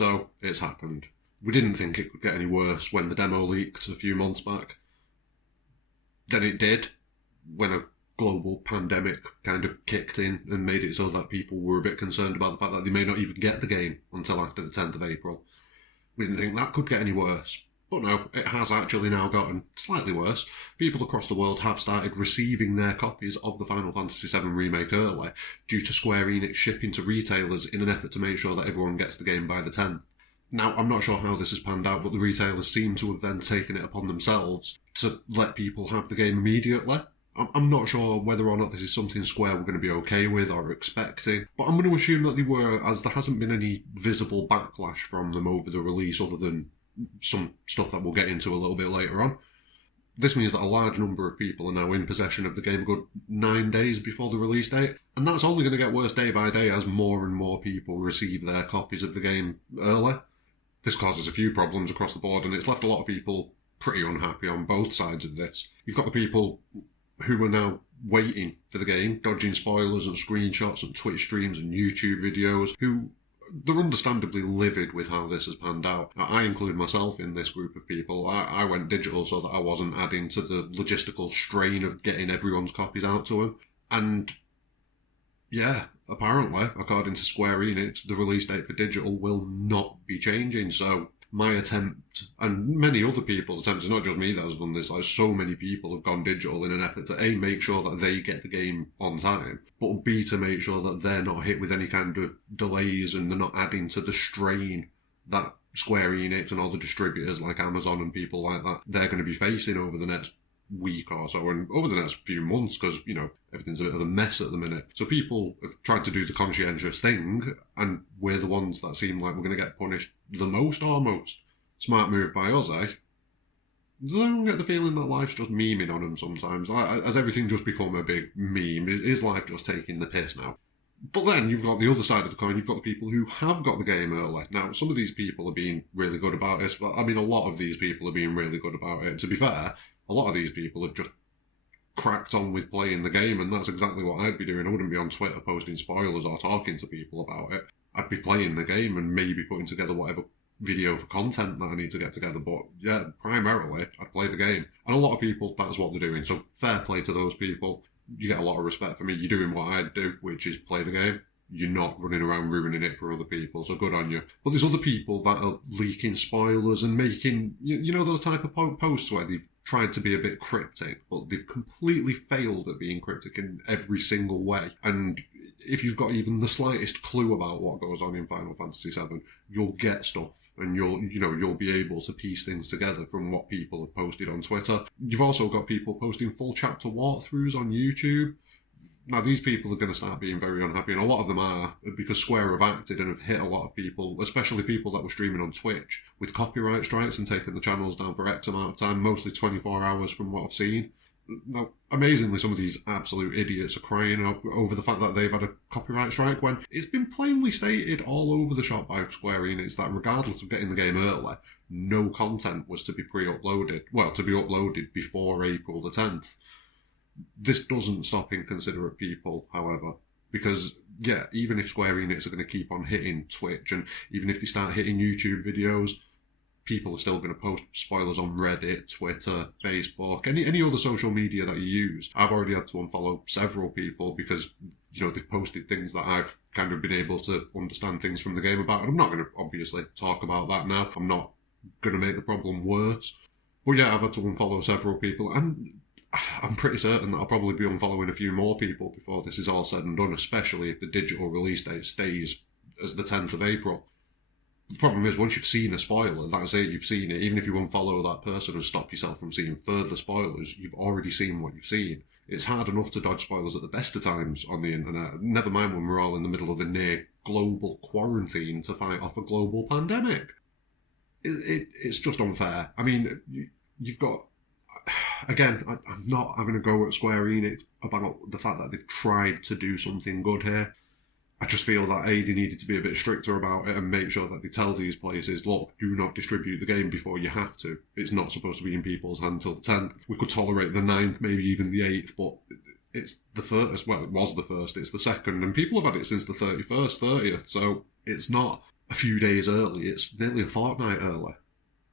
So it's happened. We didn't think it could get any worse when the demo leaked a few months back. Then it did, when a global pandemic kind of kicked in and made it so that people were a bit concerned about the fact that they may not even get the game until after the 10th of April. We didn't think that could get any worse. But no, it has actually now gotten slightly worse. People across the world have started receiving their copies of the Final Fantasy VII Remake early due to Square Enix shipping to retailers in an effort to make sure that everyone gets the game by the 10th. Now, I'm not sure how this has panned out, but the retailers seem to have then taken it upon themselves to let people have the game immediately. I'm not sure whether or not this is something Square were going to be okay with or expecting, but I'm going to assume that they were, as there hasn't been any visible backlash from them over the release other than some stuff that we'll get into a little bit later on. This means that a large number of people are now in possession of the game a good 9 days before the release date, and that's only going to get worse day by day as more and more people receive their copies of the game early. This causes a few problems across the board, and it's left a lot of people pretty unhappy on both sides of this. You've got the people who are now waiting for the game, dodging spoilers and screenshots and Twitch streams and YouTube videos, who they're understandably livid with how this has panned out. I include myself in this group of people. I went digital so that I wasn't adding to the logistical strain of getting everyone's copies out to them. And yeah, apparently, according to Square Enix, the release date for digital will not be changing. So my attempt, and many other people's attempts, it's not just me that has done this, like so many people have gone digital in an effort to A, make sure that they get the game on time, but B, to make sure that they're not hit with any kind of delays and they're not adding to the strain that Square Enix and all the distributors like Amazon and people like that, they're going to be facing over the next week or so and over the next few months, because, you know, everything's a bit of a mess at the minute. So people have tried to do the conscientious thing, and we're the ones that seem like we're going to get punished the most almost. Smart move by us, eh? Does anyone get the feeling that life's just memeing on them sometimes? Has everything just become a big meme? Is life just taking the piss now? But then you've got the other side of the coin, you've got the people who have got the game early. Now, some of these people are being really good about this, but I mean, a lot of these people are being really good about it. To be fair, a lot of these people have just cracked on with playing the game, and that's exactly what I'd be doing. I wouldn't be on Twitter posting spoilers or talking to people about it. I'd be playing the game and maybe putting together whatever video for content that I need to get together. But yeah, primarily, I'd play the game. And a lot of people, that's what they're doing. So fair play to those people. You get a lot of respect from me. You're doing what I'd do, which is play the game. You're not running around ruining it for other people, so good on you. But there's other people that are leaking spoilers and making, you know, those type of posts where they've tried to be a bit cryptic, but they've completely failed at being cryptic in every single way. And if you've got even the slightest clue about what goes on in Final Fantasy VII, you'll get stuff, and you'll be able to piece things together from what people have posted on Twitter. You've also got people posting full chapter walkthroughs on YouTube. Now, these people are going to start being very unhappy, and a lot of them are, because Square have acted and have hit a lot of people, especially people that were streaming on Twitch, with copyright strikes and taking the channels down for X amount of time, mostly 24 hours from what I've seen. Now, amazingly, some of these absolute idiots are crying over the fact that they've had a copyright strike, when it's been plainly stated all over the shop by Square Enix that regardless of getting the game early, no content was to be pre-uploaded, well, to be uploaded before April the 10th. This doesn't stop inconsiderate people, however, because, yeah, even if Square Enix are going to keep on hitting Twitch, and even if they start hitting YouTube videos, people are still going to post spoilers on Reddit, Twitter, Facebook, any other social media that you use. I've already had to unfollow several people because, you know, they've posted things that I've kind of been able to understand things from the game about, and I'm not going to obviously talk about that now. I'm not going to make the problem worse. But yeah, I've had to unfollow several people, and I'm pretty certain that I'll probably be unfollowing a few more people before this is all said and done, especially if the digital release date stays as the 10th of April. The problem is, once you've seen a spoiler, that's it, you've seen it. Even if you unfollow that person and stop yourself from seeing further spoilers, you've already seen what you've seen. It's hard enough to dodge spoilers at the best of times on the internet, never mind when we're all in the middle of a near global quarantine to fight off a global pandemic. It's just unfair. I mean, you've got... Again, I'm not having a go at Square Enix about the fact that they've tried to do something good here. I just feel that they needed to be a bit stricter about it and make sure that they tell these places, look, do not distribute the game before you have to. It's not supposed to be in people's hands till the 10th. We could tolerate the 9th, maybe even the 8th, but it's the first. Well, it was the first, it's the second, and people have had it since the 31st, 30th, so it's not a few days early, it's nearly a fortnight early.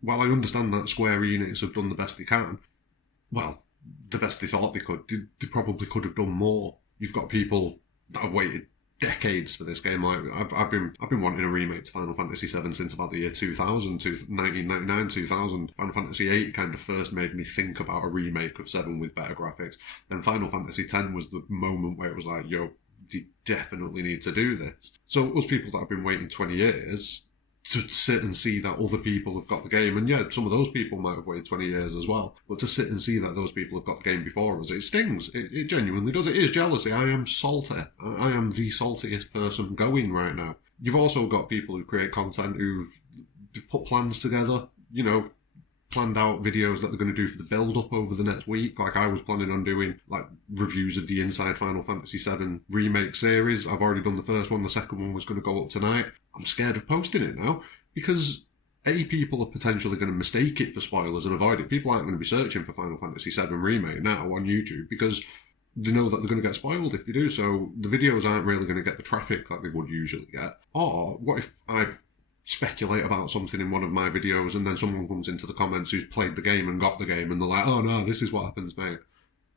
While I understand that Square Enix have done the best they can, well, the best they thought they could, they probably could have done more. You've got people that have waited decades for this game. Like I've been wanting a remake to Final Fantasy VII since about the year 2000, 1999, 2000. Final Fantasy VIII kind of first made me think about a remake of 7 with better graphics. And Final Fantasy X was the moment where it was like, yo, they definitely need to do this. So us people that have been waiting 20 years to sit and see that other people have got the game, and yeah, some of those people might have waited 20 years as well, but to sit and see that those people have got the game before us, it stings. It genuinely does. It is jealousy. I am salty. I am the saltiest person going right now. You've also got people who create content who've put plans together, you know, planned out videos that they're going to do for the build-up over the next week. Like I was planning on doing like reviews of the Inside Final Fantasy VII Remake series. I've already done the first one. The second one was going to go up tonight. I'm scared of posting it now because people are potentially going to mistake it for spoilers and avoid it. People aren't going to be searching for Final Fantasy VII Remake now on YouTube because they know that they're going to get spoiled if they do. So the videos aren't really going to get the traffic that they would usually get. Or what if I speculate about something in one of my videos and then someone comes into the comments who's played the game and got the game and they're like, oh no, this is what happens, mate.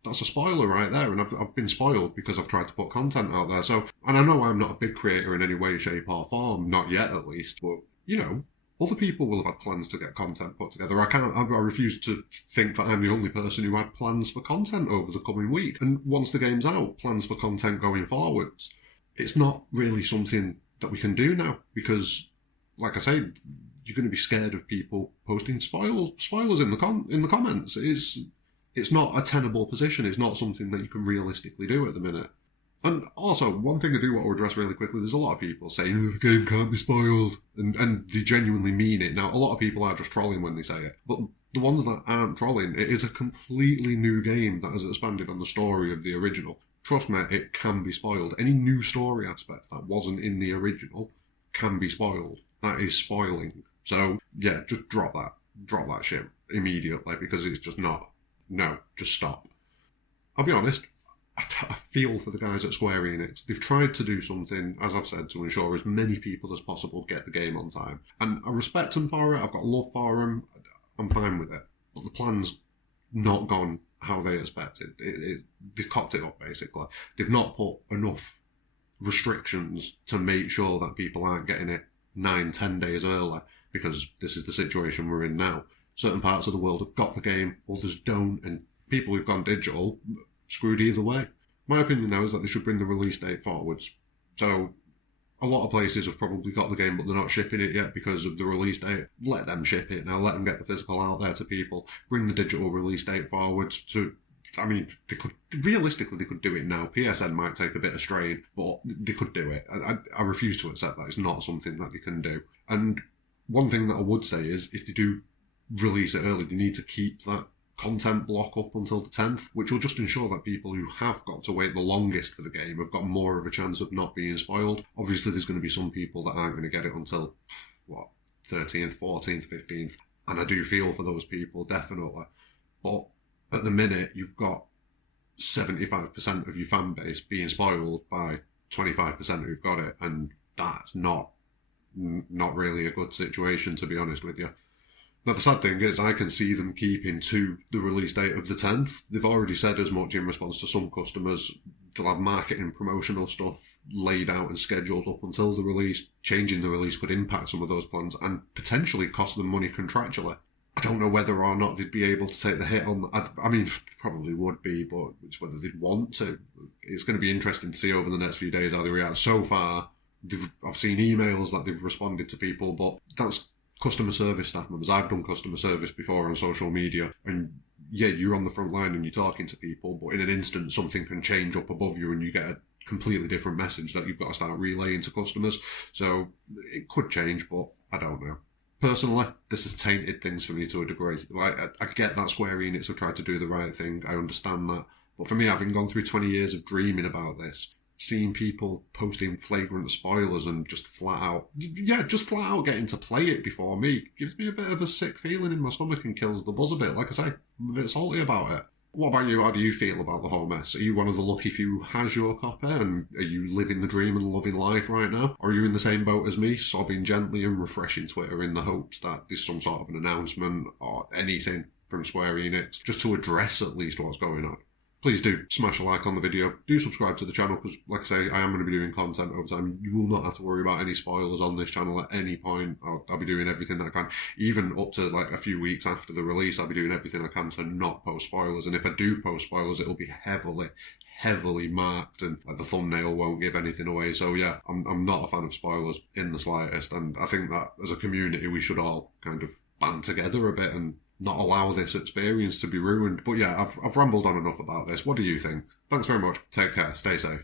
That's a spoiler right there, and I've been spoiled because I've tried to put content out there. So, and I know I'm not a big creator in any way, shape or form, not yet at least, but, you know, other people will have had plans to get content put together. I refuse to think that I'm the only person who had plans for content over the coming week. And once the game's out, plans for content going forwards. It's not really something that we can do now because, like I say, you're going to be scared of people posting spoilers in the comments. It's not a tenable position. It's not something that you can realistically do at the minute. And also, one thing I do want to address really quickly, there's a lot of people saying, the game can't be spoiled, and they genuinely mean it. Now, a lot of people are just trolling when they say it, but the ones that aren't trolling, it is a completely new game that has expanded on the story of the original. Trust me, it can be spoiled. Any new story aspects that wasn't in the original can be spoiled. That is spoiling. So, yeah, just drop that shit immediately, because it's just not. No, just stop. I'll be honest, I feel for the guys at Square Enix. They've tried to do something, as I've said, to ensure as many people as possible get the game on time. And I respect them for it, I've got love for them, I'm fine with it. But the plan's not gone how they expected. They've cocked it up, basically. They've not put enough restrictions to make sure that people aren't getting it 9-10 days early, because this is the situation we're in now. Certain parts of the world have got the game, others don't, and people who've gone digital, screwed either way. My opinion now is that they should bring the release date forwards. So, a lot of places have probably got the game, but they're not shipping it yet because of the release date. Let them ship it now, let them get the physical out there to people. Bring the digital release date forwards to... I mean, they could do it now. PSN might take a bit of strain, but they could do it. I refuse to accept that. It's not something that they can do. And one thing that I would say is, if they do release it early, they need to keep that content block up until the 10th, which will just ensure that people who have got to wait the longest for the game have got more of a chance of not being spoiled. Obviously, there's going to be some people that aren't going to get it until, 13th, 14th, 15th. And I do feel for those people, definitely. But at the minute, you've got 75% of your fan base being spoiled by 25% who've got it, and that's not really a good situation, to be honest with you. Now, the sad thing is, I can see them keeping to the release date of the 10th. They've already said as much in response to some customers. They'll have marketing, promotional stuff laid out and scheduled up until the release. Changing the release could impact some of those plans and potentially cost them money contractually. I don't know whether or not they'd be able to take the hit on... I mean, probably would be, but it's whether they'd want to. It's going to be interesting to see over the next few days how they react. So far, I've seen emails that they've responded to people, but that's customer service staff members. I've done customer service before on social media, and yeah, you're on the front line and you're talking to people, but in an instant something can change up above you and you get a completely different message that you've got to start relaying to customers. So it could change, but I don't know. Personally, this has tainted things for me to a degree. Like, I get that Square Enix have tried to do the right thing, I understand that, but for me, having gone through 20 years of dreaming about this, seeing people posting flagrant spoilers and just flat out getting to play it before me gives me a bit of a sick feeling in my stomach and kills the buzz a bit. Like I say, I'm a bit salty about it. What about you? How do you feel about the whole mess? Are you one of the lucky few who has your copy, and are you living the dream and loving life right now? Or are you in the same boat as me, sobbing gently and refreshing Twitter in the hopes that there's some sort of an announcement or anything from Square Enix just to address at least what's going on? Please do smash a like on the video. Do subscribe to the channel because, like I say, I am going to be doing content over time. You will not have to worry about any spoilers on this channel at any point. I'll be doing everything that I can. Even up to like a few weeks after the release, I'll be doing everything I can to not post spoilers. And if I do post spoilers, it'll be heavily marked, and like, the thumbnail won't give anything away. So yeah, I'm not a fan of spoilers in the slightest. And I think that as a community, we should all kind of band together a bit and not allow this experience to be ruined. But yeah, I've rambled on enough about this. What do you think? Thanks very much. Take care. Stay safe.